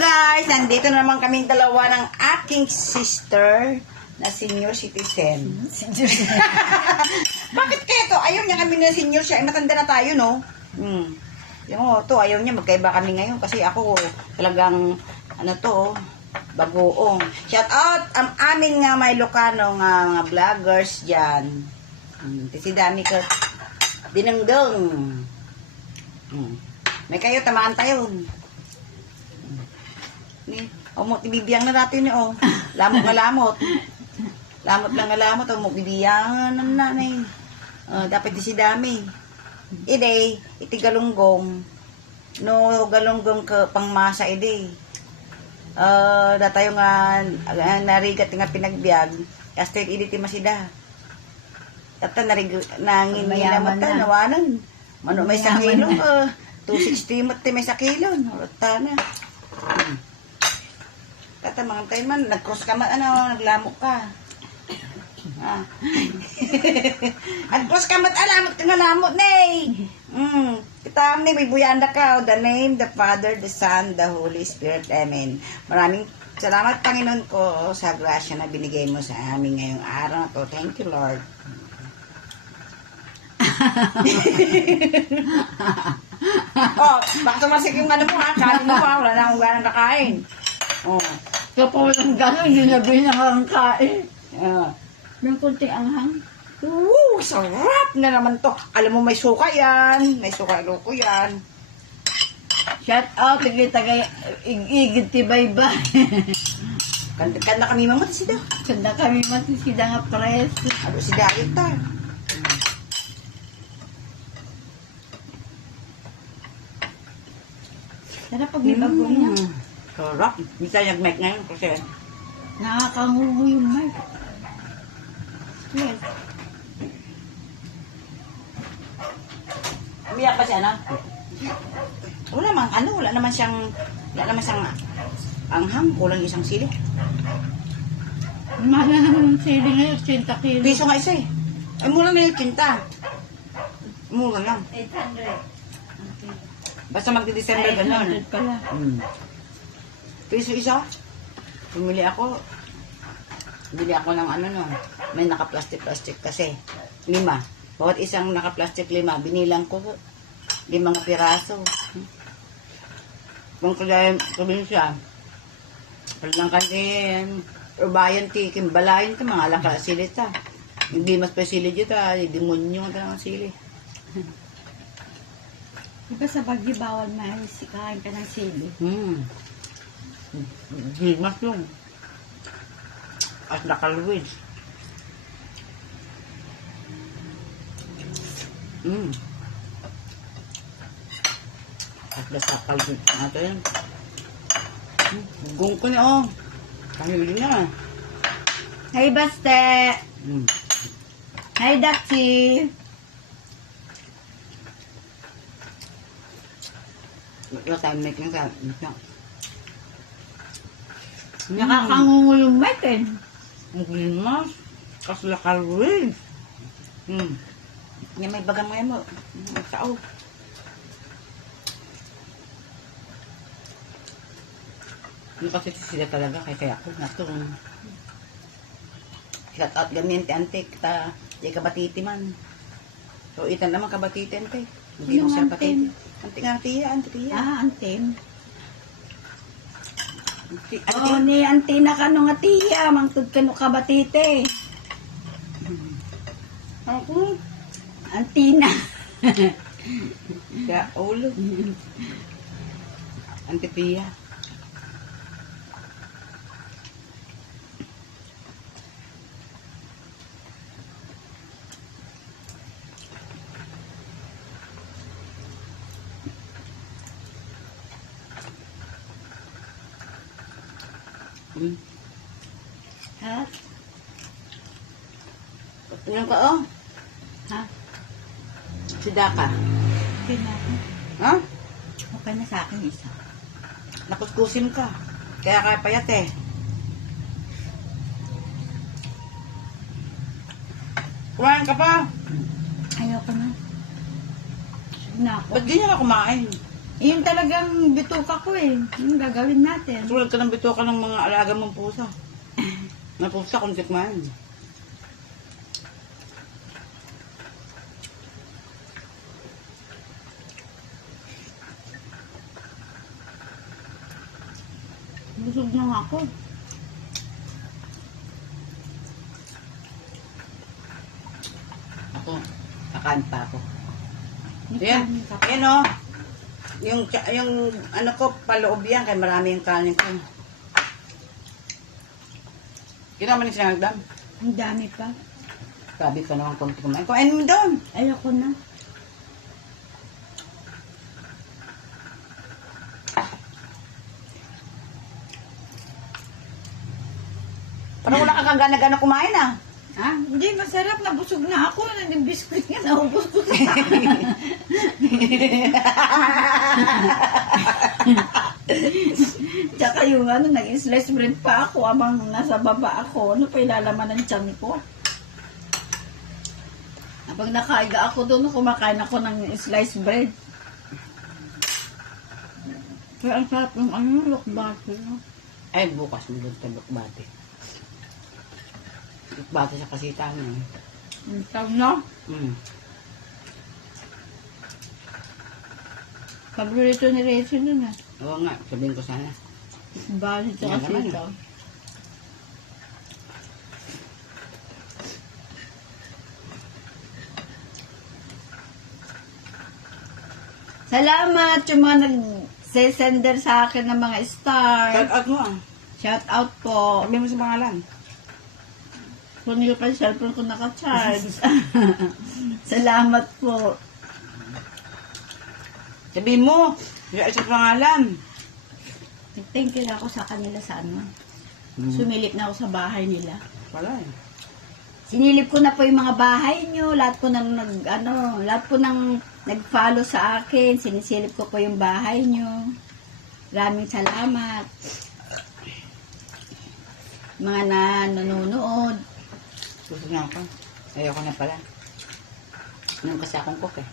guys! Nandito na naman kaming dalawa ng aking sister na senior citizen. Bakit kaya to? Ayaw niya kami na senior siya. Ay, matanda na tayo, no? Yung to, ayaw niya. Magkaiba kami ngayon. Kasi ako talagang, ano to, bagoong. Shout out ang amin nga may Ilocano nga mga vloggers dyan. Si Dami ko. Dinengdong. May kayo, tamaan tayo. Umot, ibibiyang na natin ni oh. Lamot na lamot. Lamot lang na lamot. Umot, ibibiyang na nanay. Dapat di si Dami. Ide, iti galunggong. No, galunggong ka pangmasa ide. Datayo nga narigat nga pinagbiag. Kastel ide ti masida. Tata nangin mata nawanan. Mano may sa kilo. 260 mat ti may sa kilo. Rota na. Tata mga tayo man, nag-cross ka man, naglamok ka. Nag-cross ka man, alamot ka nga lamot, nay. Kita ni, may buyanda ka. The name, the Father, the Son, the Holy Spirit. Amen. Maraming salamat, Panginoon ko, sa grasya na binigay mo sa amin ngayong araw na to. Thank you, Lord. Baka tumasik yung ano mo, ha? Kanin mo, ha? Wala na akong ganang kakain. Kapag lang gano'n, hindi na binakangkain. May kunting anghang. Woo! Sarap na naman to. Alam mo, may suka yan. May suka loko yan. Shout out, tagay igid ti baybay. Kanda kami mamata sida. Kanda kami matisida nga pres. Ano si Dayot ta? Sarap pag may bago niya. Sarap. Bisa nag-make ngayon kasi. Nakakanguho yung mic. Yes. Umiyak pa siya, no? Wala naman siyang anghang, kulang isang sili. Mahal na naman yung sili ngayon, 80 kilo. Piso nga isa eh. Ay, mura na yung kinta. Mura lang. 800. Basta magdi-December gano'n. 800 pala. Piso isa. Bumili ako ng may naka-plastic kasi. 5. Bawat isang naka-plastic 5. Binilang ko 5 nga piraso. Kung kaya probinsya, palang kantin, urbayan ti, kimbalayan ti, mga lakala silit ta. Hindi mas pa silit dito, demonyo nga ang sili. Diba sa Baguio bawal kain ka ng sili? Hindi mas yung. At nakalwid. At nasakalwid natin. Gong ko na oh. Kahili na. Hey Baste! Hi Daxi! Tayo make lang sa Nakakangungo yung mic eh. Hindi mas. Kasi nakalwid. Yan may bagang mo. Sao. Yung kasi sila talaga kaya ako natong shout out ganyan ti antik ta di kabatiti man. So itan naman kabatiti antik. Hindi mo siya patiti. Antik nga tiya. Antin. Ni antina ka no nga tiya. Mangtod ka no kabatite. Ako. Antina. Kaya ulo. Antitiya. Ha? Ilan ka oh? Ha? Sida ka. Okay na ako. Ha? Okay na sa akin isa. Nakuskusin ka. Kaya kaya payat eh. Kumain ka pa. Ayoko na. Sige na ako. Ba't ganyan na kumain? Yun talagang bituka ko eh. Yung gagawin natin. Tulad ka ng bituka ng mga alaga mong pusa. Na pusa kung tikman. Busog na nga ako. Ako, kakain pa ako. Yan. Yan o. Yung ano ko, paloob yan, kaya marami yung kanin ko. Ginawa ni sinagdam. Ang dami pa. Sabi ko naman kung kumain. Kumain mo doon. Ayoko na. Parang wala kang gana-gana kumain ah. Ah, hindi, masarap. Nabusog na ako. Yung biskuit nga, naubos ko sa Tsaka yung ano, nag-slice bread pa ako abang nasa baba ako. Ano pa ilalaman ng tiyan ko? Habang nakaiga ako doon, kumakain ako ng slice bread. Kaya ang sarap yung ano, lokbate. Ay, bukas mo doon sa Bukbate. Bukbate sa Kasitan. Ang sarap na. Paborito ni Rachel nun ah. Oo nga, sabihin ko sana. Bali sa Yan naman, kasita. Salamat yung mga nag-sender sa akin ng mga star. Shout out mo ah. Shout out po. Sabihin mo sa pangalan. Kunil pa yung cellphone ko naka-charge. Salamat po. Sabihin mo, sa pangalan. Thank you na ako sa kanila sa ano. Hmm. Sumilip na ako sa bahay nila. Wala eh. Sinilip ko na po yung mga bahay nyo, lahat po ng lahat po ng nag-follow sa akin, sinisilip ko po yung bahay nyo. Maraming salamat. Mga nanonood. Gusto na ako. Ayoko na pala. Nung kasi akong cook eh.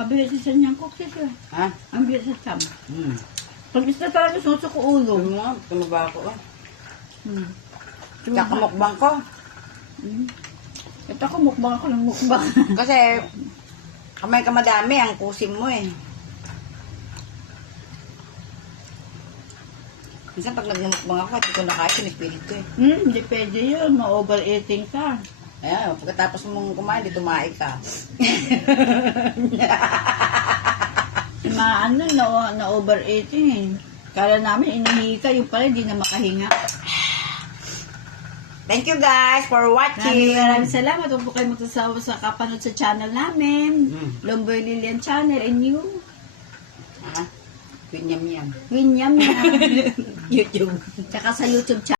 Mabilis sa niyang kuksis eh. Ha? Ang bilis sa sam. Hmm. Pag isa tayo, suso ko ulo. Sabi mo nga, tumaba ako eh. Hmm. Kakamukbang ko. Hmm. Ito ako mukbang ako ng mukbang. Kasi, kamay ka madami, ang kusim mo eh. Minsan pag nagmumukbang ako, at ito nakain, pinipilit ko eh. Hindi pwede yun. Ma-overeating ka. Ayan, pagkatapos mong kumain, di tumae ka. Ano, na-overeating eh. Kala namin inihingi ka, yung pala hindi na makahinga. Thank you guys for watching. Maraming salamat. Huwag po kayo magsasawa sa kapanood sa channel namin. Lomboy Lilian Channel and you. Ha? Pinyam-yam. Winyam na. YouTube. Tsaka sa YouTube channel.